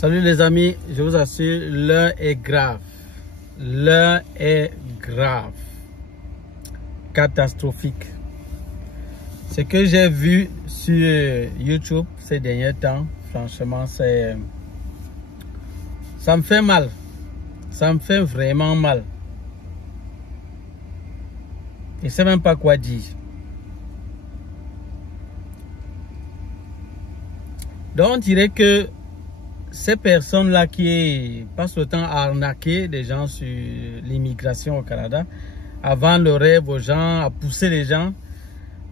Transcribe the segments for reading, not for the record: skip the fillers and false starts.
Salut les amis, je vous assure, l'heure est grave. L'heure est grave. Catastrophique. Ce que j'ai vu sur YouTube ces derniers temps, franchement, ça me fait mal. Ça me fait vraiment mal. Je ne sais même pas quoi dire. Donc on dirait que ces personnes-là qui passent le temps à arnaquer des gens sur l'immigration au Canada, à vendre le rêve aux gens, à pousser les gens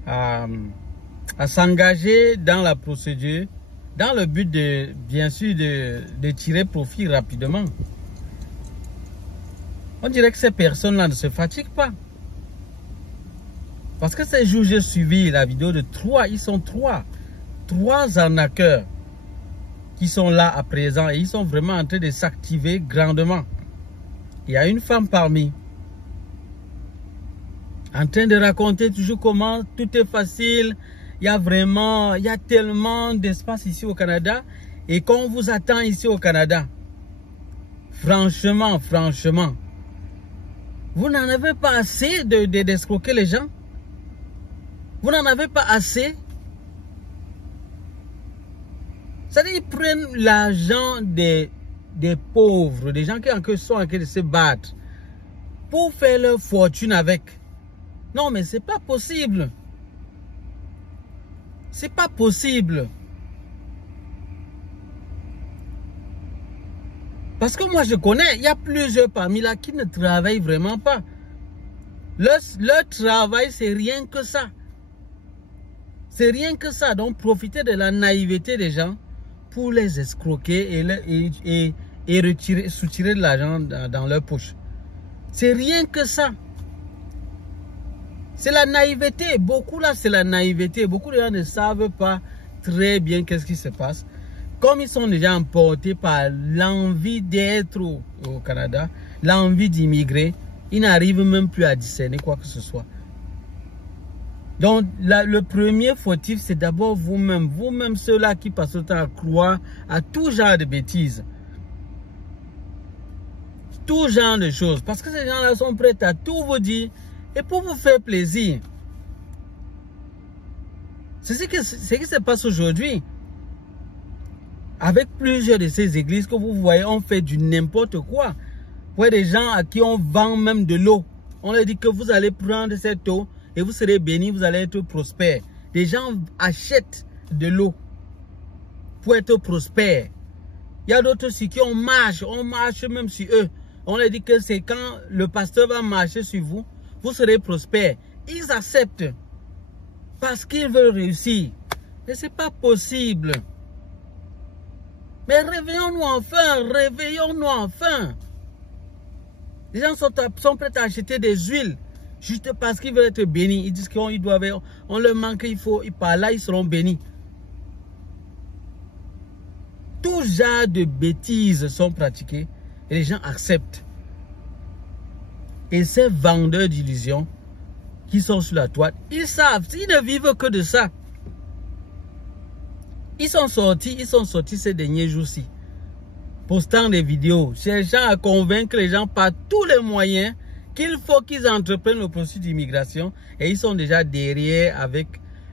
à s'engager dans la procédure, dans le but de, bien sûr, de tirer profit rapidement. On dirait que ces personnes-là ne se fatiguent pas. Parce que ces jours, j'ai suivi la vidéo de ils sont trois arnaqueurs qui sont là à présent et ils sont vraiment en train de s'activer grandement. Il y a une femme parmi, en train de raconter toujours comment tout est facile. Il y a tellement d'espace ici au Canada et qu'on vous attend ici au Canada. Franchement, vous n'en avez pas assez d'escroquer les gens? Vous n'en avez pas assez? C'est-à-dire qu'ils prennent l'argent des pauvres, des gens qui sont en train de se battre pour faire leur fortune avec. Non, mais c'est pas possible. C'est pas possible. Parce que moi je connais, il y a plusieurs parmi là qui ne travaillent vraiment pas. Leur travail, c'est rien que ça. C'est rien que ça. Donc profitez de la naïveté des gens pour les escroquer et soutirer de l'argent dans leur poche. C'est rien que ça. C'est la naïveté. Beaucoup là, c'est la naïveté. Beaucoup de gens ne savent pas très bien qu'est-ce qui se passe. Comme ils sont déjà emportés par l'envie d'être au Canada, l'envie d'immigrer, ils n'arrivent même plus à discerner quoi que ce soit. Donc, le premier fautif, c'est d'abord vous-même. Vous-même, ceux-là qui passent le temps à croire à tout genre de bêtises. Tout genre de choses. Parce que ces gens-là sont prêts à tout vous dire et pour vous faire plaisir. C'est ce qui se passe aujourd'hui. Avec plusieurs de ces églises que vous voyez, on fait du n'importe quoi. Vous voyez des gens à qui on vend même de l'eau. On leur dit que vous allez prendre cette eau et vous serez bénis, vous allez être prospère. Des gens achètent de l'eau pour être prospères. Il y a d'autres aussi qui on marche même sur eux. On leur dit que c'est quand le pasteur va marcher sur vous, vous serez prospère. Ils acceptent parce qu'ils veulent réussir. Mais ce n'est pas possible. Mais réveillons-nous enfin, réveillons-nous enfin. Les gens sont prêts à acheter des huiles juste parce qu'ils veulent être bénis. Ils disent qu'on leur manque, par là ils seront bénis. Tout genre de bêtises sont pratiquées et les gens acceptent. Et ces vendeurs d'illusions qui sont sur la toile, ils savent, ils ne vivent que de ça. Ils sont sortis ces derniers jours-ci, postant des vidéos, cherchant à convaincre les gens par tous les moyens qu'il faut qu'ils entreprennent le processus d'immigration. Et ils sont déjà derrière avec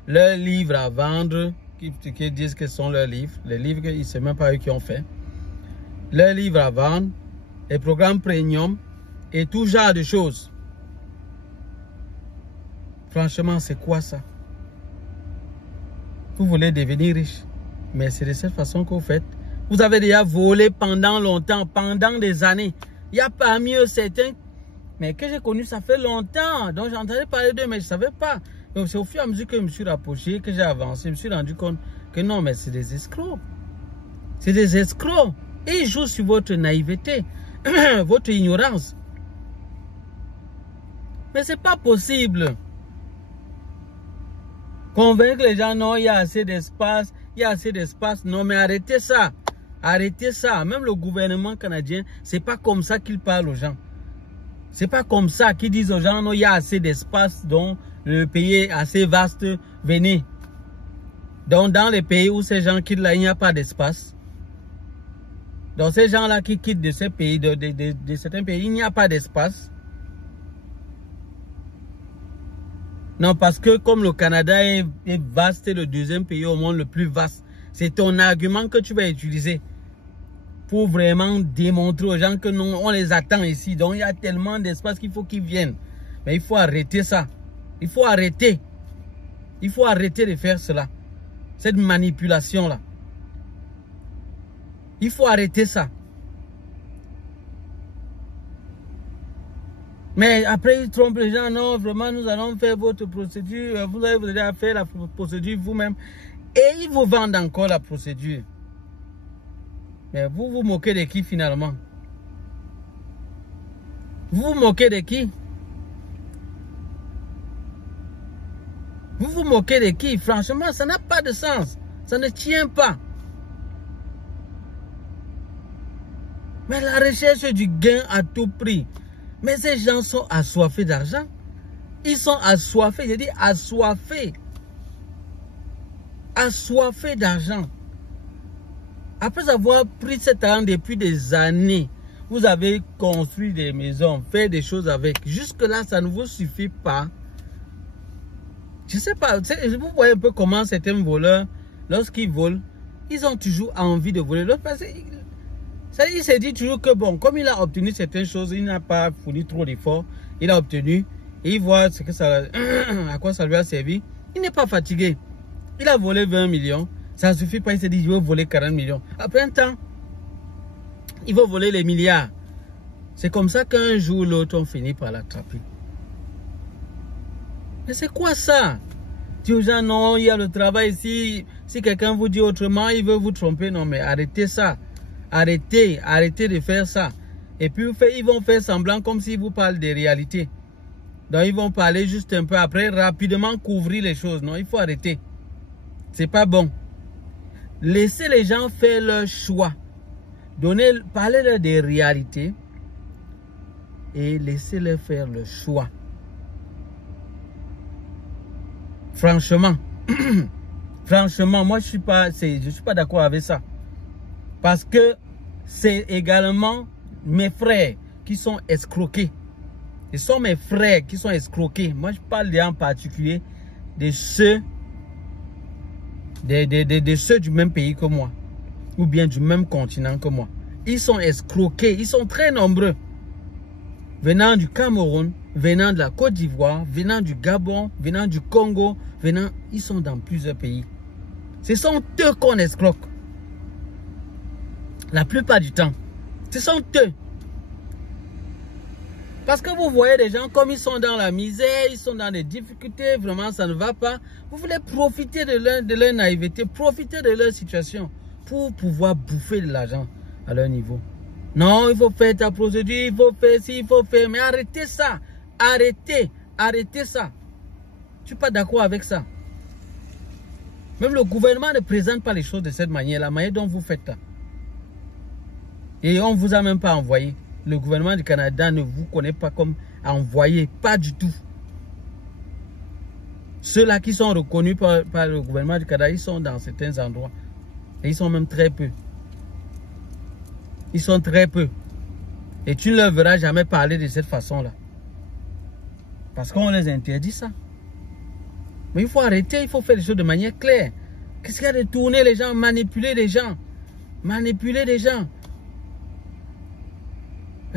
leurs livres à vendre, qui disent que ce sont leurs livres. Les livres, ce n'est même pas eux qui ont fait. Leurs livres à vendre, les programmes premium et tout genre de choses. Franchement, c'est quoi ça? Vous voulez devenir riche, mais c'est de cette façon que vous faites. Vous avez déjà volé pendant longtemps, pendant des années. Il y a parmi eux certains, mais que j'ai connu, ça fait longtemps. Donc j'entendais parler d'eux, mais je ne savais pas. Donc c'est au fur et à mesure que je me suis rapproché, que j'ai avancé, je me suis rendu compte que non, mais c'est des escrocs. C'est des escrocs. Et ils jouent sur votre naïveté, votre ignorance. Mais ce n'est pas possible. Convaincre les gens, non, il y a assez d'espace, il y a assez d'espace. Non, mais arrêtez ça. Arrêtez ça. Même le gouvernement canadien, c'est pas comme ça qu'il parle aux gens. C'est pas comme ça qu'ils disent aux gens, non, il y a assez d'espace, donc le pays est assez vaste, venez. Donc dans les pays où ces gens quittent là, il n'y a pas d'espace. Donc ces gens-là qui quittent de ces pays, de certains pays, il n'y a pas d'espace. Non, parce que comme le Canada est vaste, c'est le deuxième pays au monde le plus vaste. C'est ton argument que tu vas utiliser pour vraiment démontrer aux gens que non, on les attend ici. Donc il y a tellement d'espace qu'il faut qu'ils viennent. Mais il faut arrêter ça. Il faut arrêter. Il faut arrêter de faire cela. Cette manipulation-là. Il faut arrêter ça. Mais après, ils trompent les gens. Non, vraiment, nous allons faire votre procédure. Vous allez vous aider à faire la procédure vous-même. Et ils vous vendent encore la procédure. Mais vous vous moquez de qui finalement? Vous vous moquez de qui? Vous vous moquez de qui? Franchement, ça n'a pas de sens. Ça ne tient pas. Mais la recherche du gain à tout prix. Mais ces gens sont assoiffés d'argent. Ils sont assoiffés, je dis assoiffés. Assoiffés d'argent. Après avoir pris cet argent depuis des années, vous avez construit des maisons, fait des choses avec. Jusque-là, ça ne vous suffit pas. Je ne sais pas, vous voyez un peu comment certains voleurs, lorsqu'ils volent, ils ont toujours envie de voler. Il s'est dit toujours que bon, comme il a obtenu certaines choses, il n'a pas fourni trop d'efforts, il a obtenu, et il voit ce que ça, à quoi ça lui a servi. Il n'est pas fatigué. Il a volé 20 millions, ça ne suffit pas, il s'est dit je veux voler 40 millions. Après un temps, il va voler les milliards. C'est comme ça qu'un jour ou l'autre, on finit par l'attraper. Mais c'est quoi ça? Dis aux gens, non, il y a le travail ici. Si quelqu'un vous dit autrement, il veut vous tromper. Non, mais arrêtez ça. Arrêtez de faire ça. Et puis, ils vont faire semblant comme s'ils vous parlent des réalités. Donc, ils vont parler juste un peu après, rapidement couvrir les choses. Non, il faut arrêter. C'est pas bon. Laissez les gens faire leur choix. Parlez-leur des réalités. Et laissez-les faire le choix. Franchement, moi je suis pas d'accord avec ça. Parce que c'est également mes frères qui sont escroqués. Ce sont mes frères qui sont escroqués. Moi je parle en particulier de ceux du même pays que moi. Ou bien du même continent que moi. Ils sont escroqués, ils sont très nombreux. Venant du Cameroun, venant de la Côte d'Ivoire, venant du Gabon, venant du Congo, ils sont dans plusieurs pays. Ce sont eux qu'on escroque. La plupart du temps, ce sont eux. Parce que vous voyez des gens comme ils sont dans la misère, ils sont dans des difficultés, vraiment ça ne va pas. Vous voulez profiter de leur naïveté, profiter de leur situation pour pouvoir bouffer de l'argent à leur niveau. Non, il faut faire ta procédure, il faut faire ci, il faut faire. Mais arrêtez ça. Arrêtez ça. Je ne suis pas d'accord avec ça. Même le gouvernement ne présente pas les choses de cette manière, la manière dont vous faites ça. Et on ne vous a même pas envoyé. Le gouvernement du Canada ne vous connaît pas comme envoyé, pas du tout. Ceux-là qui sont reconnus par le gouvernement du Canada, ils sont dans certains endroits. Et ils sont même très peu. Ils sont très peu. Et tu ne leur verras jamais parler de cette façon-là. Parce qu'on les interdit ça. Mais il faut arrêter, il faut faire les choses de manière claire. Qu'est-ce qu'il y a de tourner les gens, manipuler les gens? Manipuler les gens.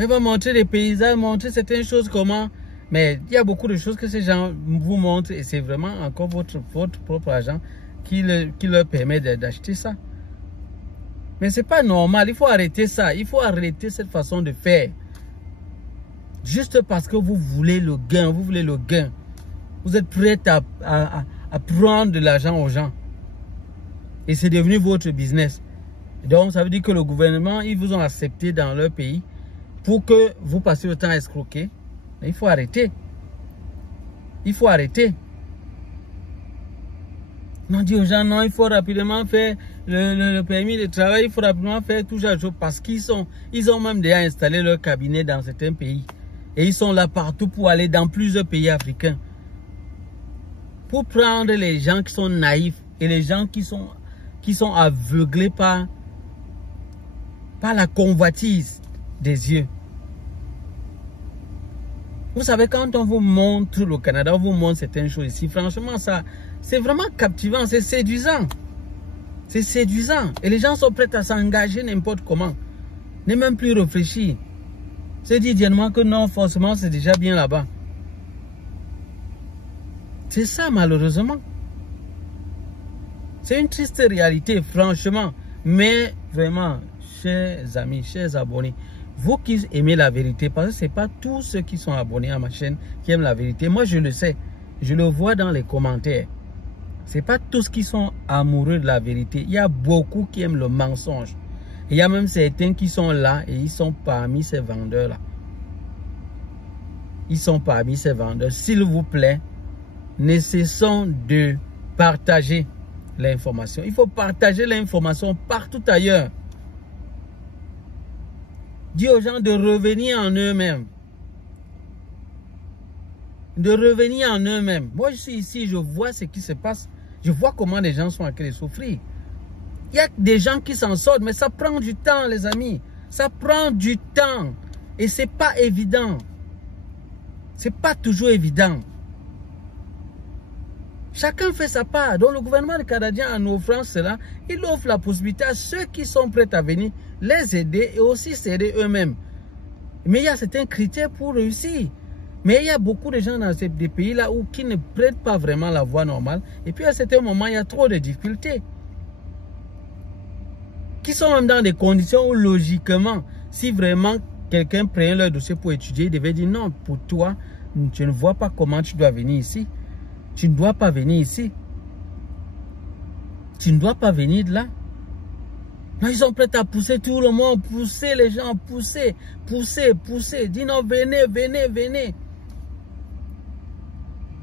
On va montrer des paysages, montrer certaines choses comment. Mais il y a beaucoup de choses que ces gens vous montrent et c'est vraiment encore votre propre argent qui leur permet d'acheter ça. Mais c'est pas normal, il faut arrêter ça. Il faut arrêter cette façon de faire. Juste parce que vous voulez le gain, vous voulez le gain. Vous êtes prêt à prendre de l'argent aux gens. Et c'est devenu votre business. Donc ça veut dire que le gouvernement, ils vous ont accepté dans leur pays pour que vous passiez le temps à escroquer. Mais il faut arrêter. Il faut arrêter. On dit aux gens, non, il faut rapidement faire le permis de travail, il faut rapidement faire tout ça, parce qu'ils ont même déjà installé leur cabinet dans certains pays. Et ils sont là partout pour aller dans plusieurs pays africains. Pour prendre les gens qui sont naïfs et les gens qui sont aveuglés par par la convoitise des yeux. Vous savez, quand on vous montre le Canada, on vous montre certaines choses ici, franchement, ça, c'est vraiment captivant, c'est séduisant. C'est séduisant. Et les gens sont prêts à s'engager n'importe comment. Ne même plus réfléchir. C'est dit directement que non, forcément, c'est déjà bien là-bas. C'est ça, malheureusement. C'est une triste réalité, franchement. Mais vraiment, chers amis, chers abonnés, vous qui aimez la vérité, parce que ce n'est pas tous ceux qui sont abonnés à ma chaîne qui aiment la vérité. Moi, je le sais. Je le vois dans les commentaires. Ce n'est pas tous qui sont amoureux de la vérité. Il y a beaucoup qui aiment le mensonge. Il y a même certains qui sont là et ils sont parmi ces vendeurs-là. Ils sont parmi ces vendeurs. S'il vous plaît, ne cessons de partager l'information. Il faut partager l'information partout ailleurs. Dis aux gens de revenir en eux-mêmes. De revenir en eux-mêmes. Moi, je suis ici, je vois ce qui se passe. Je vois comment les gens sont en train de souffrir. Il y a des gens qui s'en sortent, mais ça prend du temps, les amis. Ça prend du temps. Et ce n'est pas évident. Ce n'est pas toujours évident. Chacun fait sa part. Donc le gouvernement canadien, en offrant cela, il offre la possibilité à ceux qui sont prêts à venir les aider et aussi s'aider eux-mêmes. Mais il y a certains critères pour réussir. Mais il y a beaucoup de gens dans ces pays-là qui ne prennent pas vraiment la voie normale. Et puis à certains moments, il y a trop de difficultés. Qui sont même dans des conditions où logiquement, si vraiment quelqu'un prenait leur dossier pour étudier, il devait dire non, pour toi, je ne vois pas comment tu dois venir ici. Tu ne dois pas venir ici. Tu ne dois pas venir de là. Là, ils sont prêts à pousser tout le monde, pousser les gens, pousser. Dis non, venez.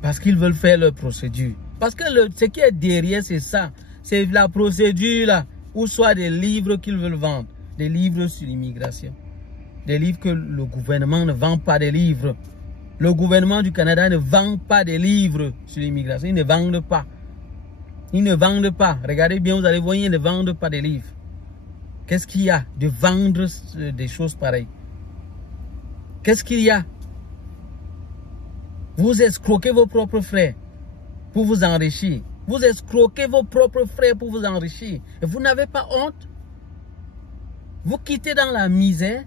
Parce qu'ils veulent faire leur procédure. Parce que ce qui est derrière, c'est ça. C'est la procédure là. Ou soit des livres qu'ils veulent vendre. Des livres sur l'immigration. Des livres que le gouvernement ne vend pas des livres. Le gouvernement du Canada ne vend pas des livres sur l'immigration. Ils ne vendent pas. Ils ne vendent pas. Regardez bien, vous allez voir, ils ne vendent pas des livres. Qu'est-ce qu'il y a de vendre des choses pareilles? Qu'est-ce qu'il y a? Vous escroquez vos propres frères pour vous enrichir. Vous escroquez vos propres frères pour vous enrichir. Et vous n'avez pas honte? Vous quittez dans la misère.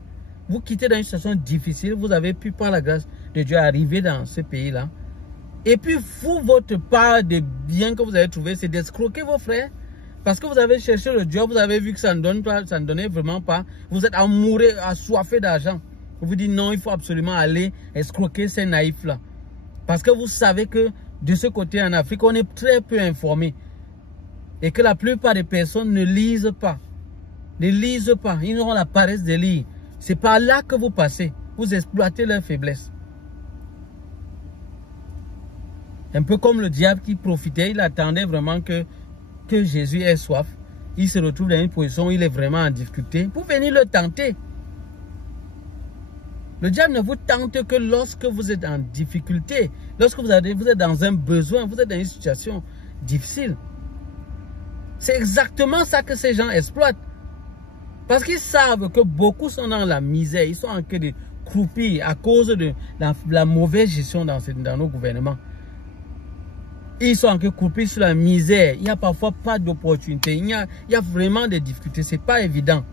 Vous quittez dans une situation difficile. Vous avez pu, par la grâce de Dieu, arriver dans ce pays-là. Et puis, vous, votre part de bien que vous avez trouvé, c'est d'escroquer vos frères. Parce que vous avez cherché le job, vous avez vu que ça ne donne pas, ça ne donnait vraiment pas. Vous êtes amoureux, assoiffé d'argent. Vous vous dites non, il faut absolument aller escroquer ces naïfs-là. Parce que vous savez que de ce côté en Afrique, on est très peu informé. Et que la plupart des personnes ne lisent pas. Ne lisent pas. Ils n'auront la paresse de lire. C'est par là que vous passez. Vous exploitez leurs faiblesses. Un peu comme le diable qui profitait. Il attendait vraiment que Jésus ait soif. Il se retrouve dans une position où il est vraiment en difficulté. Pour venir le tenter. Le diable ne vous tente que lorsque vous êtes en difficulté. Lorsque vous êtes dans un besoin. Vous êtes dans une situation difficile. C'est exactement ça que ces gens exploitent. Parce qu'ils savent que beaucoup sont dans la misère. Ils sont en train de croupir à cause de la mauvaise gestion dans nos gouvernements. Ils sont en train de croupir sur la misère. Il n'y a parfois pas d'opportunité. Il y a vraiment des difficultés. Ce n'est pas évident.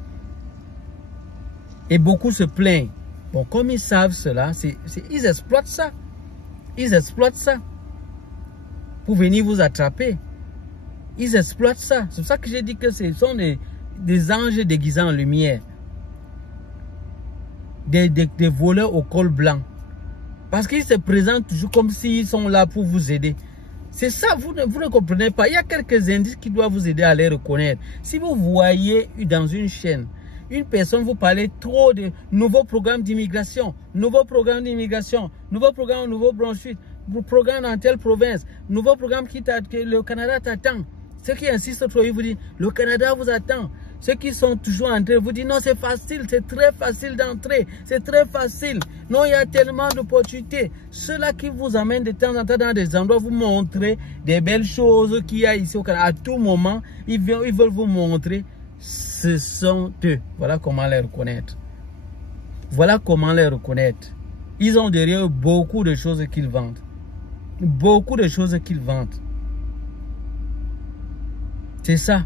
Et beaucoup se plaignent. Bon, comme ils savent cela, ils exploitent ça. Ils exploitent ça. Pour venir vous attraper. Ils exploitent ça. C'est pour ça que j'ai dit que ce sont des anges déguisés en lumière. Des voleurs au col blanc. Parce qu'ils se présentent toujours comme s'ils sont là pour vous aider. C'est ça, vous ne comprenez pas. Il y a quelques indices qui doivent vous aider à les reconnaître. Si vous voyez dans une chaîne, une personne vous parler trop de nouveaux programmes d'immigration, nouveau programme Nouveau-Brunswick, programme dans telle province, nouveau programme que le Canada t'attend. Ceux qui insistent trop, ils vous disent, le Canada vous attend. Ceux qui sont toujours entrés vous disent, non, c'est facile, c'est très facile d'entrer, c'est très facile. Non, il y a tellement d'opportunités. Ceux-là qui vous amènent de temps en temps dans des endroits, vous montrer des belles choses qu'il y a ici au Canada. À tout moment, ils veulent vous montrer ce sont eux. Voilà comment les reconnaître. Voilà comment les reconnaître. Ils ont derrière eux beaucoup de choses qu'ils vendent. Beaucoup de choses qu'ils vendent. C'est ça.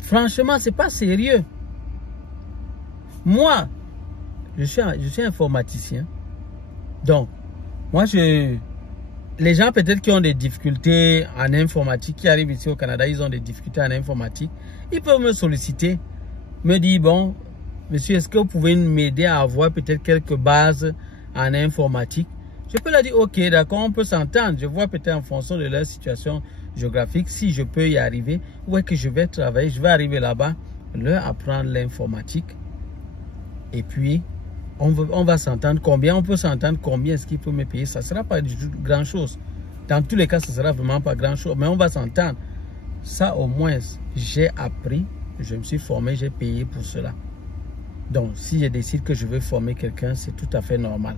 Franchement, c'est pas sérieux. Moi, je suis informaticien. Donc, moi, les gens peut-être qui ont des difficultés en informatique, qui arrivent ici au Canada, ils ont des difficultés en informatique, ils peuvent me solliciter, me dire, bon, monsieur, est-ce que vous pouvez m'aider à avoir peut-être quelques bases en informatique? Je peux leur dire, ok, d'accord, on peut s'entendre. Je vois peut-être en fonction de leur situation géographique, si je peux y arriver, où est-ce que je vais travailler, je vais arriver là-bas, leur apprendre l'informatique. Et puis, on va s'entendre combien, on peut s'entendre combien est-ce qu'il faut me payer. Ça ne sera pas grand chose. Dans tous les cas, ça ne sera vraiment pas grand chose. Mais on va s'entendre. Ça, au moins, j'ai appris, je me suis formé, j'ai payé pour cela. Donc, si je décide que je veux former quelqu'un, c'est tout à fait normal.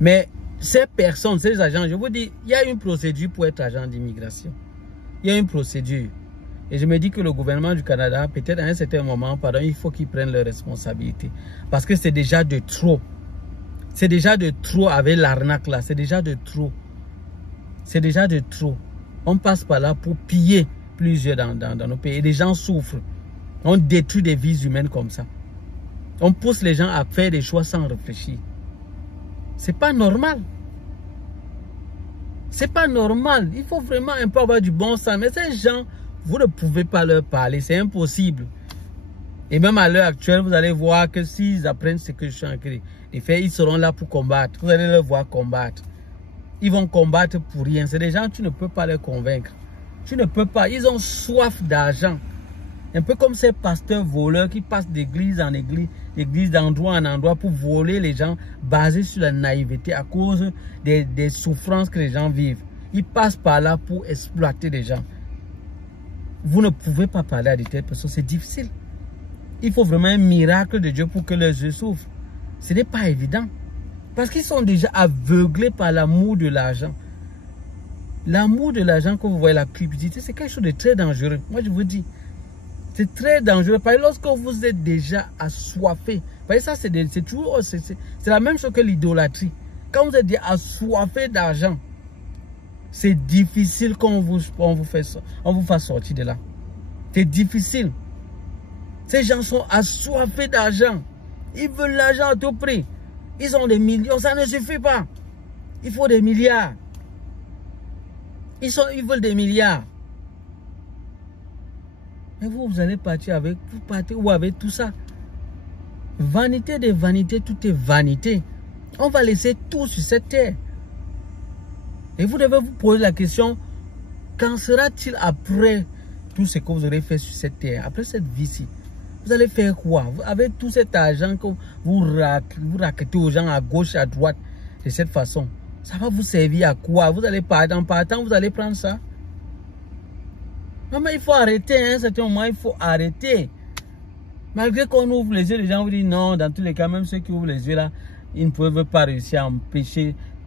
Mais ces personnes, ces agents, je vous dis, il y a une procédure pour être agent d'immigration. Il y a une procédure. Et je me dis que le gouvernement du Canada, peut-être à un certain moment, pardon, il faut qu'ils prennent leurs responsabilités. Parce que c'est déjà de trop. C'est déjà de trop avec l'arnaque là. C'est déjà de trop. C'est déjà de trop. On passe par là pour piller plusieurs dans nos pays. Et les gens souffrent. On détruit des vies humaines comme ça. On pousse les gens à faire des choix sans réfléchir. C'est pas normal. C'est pas normal. Il faut vraiment un peu avoir du bon sens. Mais ces gens, vous ne pouvez pas leur parler. C'est impossible. Et même à l'heure actuelle, vous allez voir que s'ils apprennent ce que je suis en train de faire, ils seront là pour combattre. Vous allez les voir combattre. Ils vont combattre pour rien. C'est des gens, tu ne peux pas les convaincre. Tu ne peux pas. Ils ont soif d'argent. Un peu comme ces pasteurs voleurs qui passent d'église en église, d'église d'endroit en endroit pour voler les gens basés sur la naïveté à cause des souffrances que les gens vivent. Ils passent par là pour exploiter les gens. Vous ne pouvez pas parler à de telles personnes, c'est difficile. Il faut vraiment un miracle de Dieu pour que leurs yeux s'ouvrent. Ce n'est pas évident. Parce qu'ils sont déjà aveuglés par l'amour de l'argent. L'amour de l'argent, quand vous voyez la cupidité, c'est quelque chose de très dangereux. Moi, je vous dis. C'est très dangereux. Parce que lorsque vous êtes déjà assoiffé, parce que ça, c'est la même chose que l'idolâtrie. Quand vous êtes déjà assoiffé d'argent, c'est difficile qu'on vous fasse sortir de là. C'est difficile. Ces gens sont assoiffés d'argent. Ils veulent l'argent à tout prix. Ils ont des millions, ça ne suffit pas. Il faut des milliards. Ils veulent des milliards. Mais vous allez partir avec, vous partez où avec tout ça? Vanité des vanités, tout est vanité. On va laisser tout sur cette terre. Et vous devez vous poser la question, qu'en sera-t-il après tout ce que vous aurez fait sur cette terre, après cette vie-ci? Vous allez faire quoi? Avec tout cet argent que vous raquettez aux gens à gauche, à droite, de cette façon, ça va vous servir à quoi? Vous allez partir en partant, vous allez prendre ça? Non, mais il faut arrêter, hein, à un certain moment, il faut arrêter. Malgré qu'on ouvre les yeux, les gens vous disent non, dans tous les cas, même ceux qui ouvrent les yeux là, ils ne peuvent pas réussir à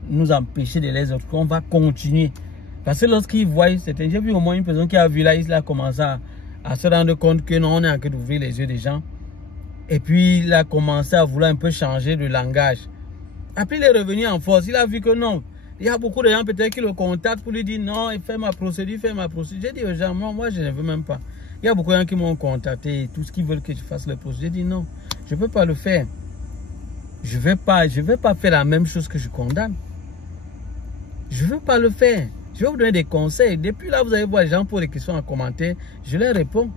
nous empêcher de les autres. On va continuer. Parce que lorsqu'ils voient, j'ai vu au moins une personne qui a vu là, il a commencé à se rendre compte que non, on est en train d'ouvrir les yeux des gens. Et puis il a commencé à vouloir un peu changer de langage. Après il est revenu en force, il a vu que non. Il y a beaucoup de gens peut-être qui le contactent pour lui dire non, fais ma procédure, fais ma procédure. J'ai dit aux gens, moi je ne veux même pas. Il y a beaucoup de gens qui m'ont contacté, tout ce qu'ils veulent que je fasse le procédure. J'ai dit non, je ne peux pas le faire. Je ne vais pas faire la même chose que je condamne. Je ne veux pas le faire. Je vais vous donner des conseils. Depuis là, vous allez voir les gens poser des questions en commentaire. Je leur réponds.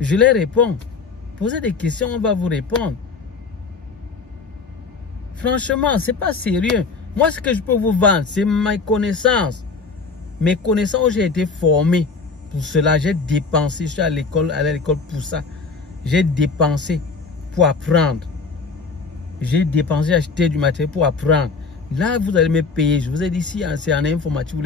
Je leur réponds. Posez des questions, on va vous répondre. Franchement, ce n'est pas sérieux. Moi, ce que je peux vous vendre, c'est mes connaissances. Mes connaissances où j'ai été formé. Pour cela, j'ai dépensé. Je suis à l'école pour ça. J'ai dépensé pour apprendre. J'ai dépensé, acheter du matériel pour apprendre. Là, vous allez me payer. Je vous ai dit, si c'est en informatique,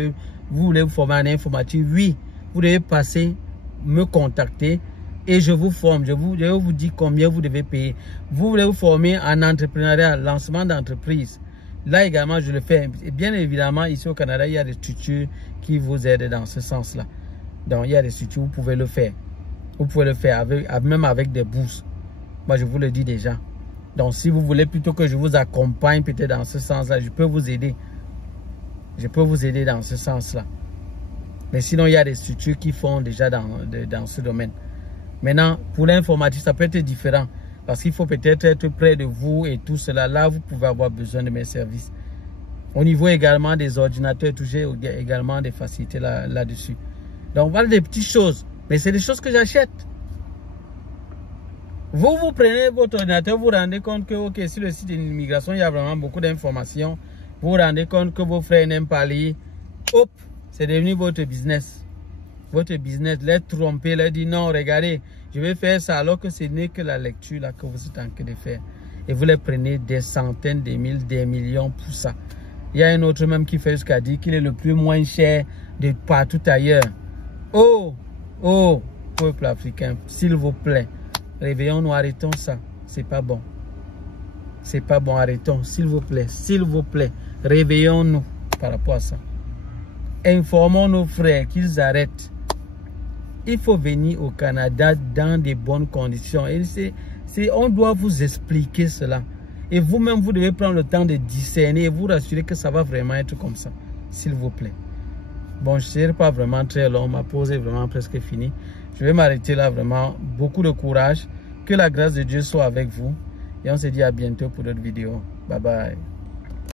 vous voulez vous former en informatique, oui, vous devez passer, me contacter et je vous forme. Je vais vous dire combien vous devez payer. Vous voulez vous former en entrepreneuriat, lancement d'entreprise. Là également, je le fais. Et bien évidemment, ici au Canada, il y a des structures qui vous aident dans ce sens-là. Donc, il y a des structures où vous pouvez le faire. Vous pouvez le faire même avec des bourses. Moi, je vous le dis déjà. Donc, si vous voulez plutôt que je vous accompagne peut-être dans ce sens-là, je peux vous aider. Je peux vous aider dans ce sens-là. Mais sinon, il y a des structures qui font déjà dans ce domaine. Maintenant, pour l'informatique, ça peut être différent. Parce qu'il faut peut-être être près de vous et tout cela. Là, vous pouvez avoir besoin de mes services. Au niveau également des ordinateurs, j'ai également des facilités là-dessus. Donc, voilà des petites choses. Mais c'est des choses que j'achète. Vous prenez votre ordinateur, vous vous rendez compte que, ok, sur le site de l'immigration, il y a vraiment beaucoup d'informations. Vous vous rendez compte que vos frères n'aiment pas lire. Hop, c'est devenu votre business. Votre business, les tromper, leur dire non, regardez, je vais faire ça alors que ce n'est que la lecture là que vous êtes en train de faire. Et vous les prenez des centaines, des mille, des millions pour ça. Il y a un autre même qui fait jusqu'à dire qu'il est le plus moins cher de partout ailleurs. Oh, peuple africain, s'il vous plaît, réveillons-nous, arrêtons ça. C'est pas bon. C'est pas bon, arrêtons, s'il vous plaît, réveillons-nous par rapport à ça. Informons nos frères qu'ils arrêtent. Il faut venir au Canada dans de bonnes conditions. Et on doit vous expliquer cela. Et vous-même, vous devez prendre le temps de discerner et vous rassurer que ça va vraiment être comme ça. S'il vous plaît. Bon, je ne serai pas vraiment très long. Ma pause est vraiment presque finie. Je vais m'arrêter là vraiment. Beaucoup de courage. Que la grâce de Dieu soit avec vous. Et on se dit à bientôt pour d'autres vidéos. Bye bye.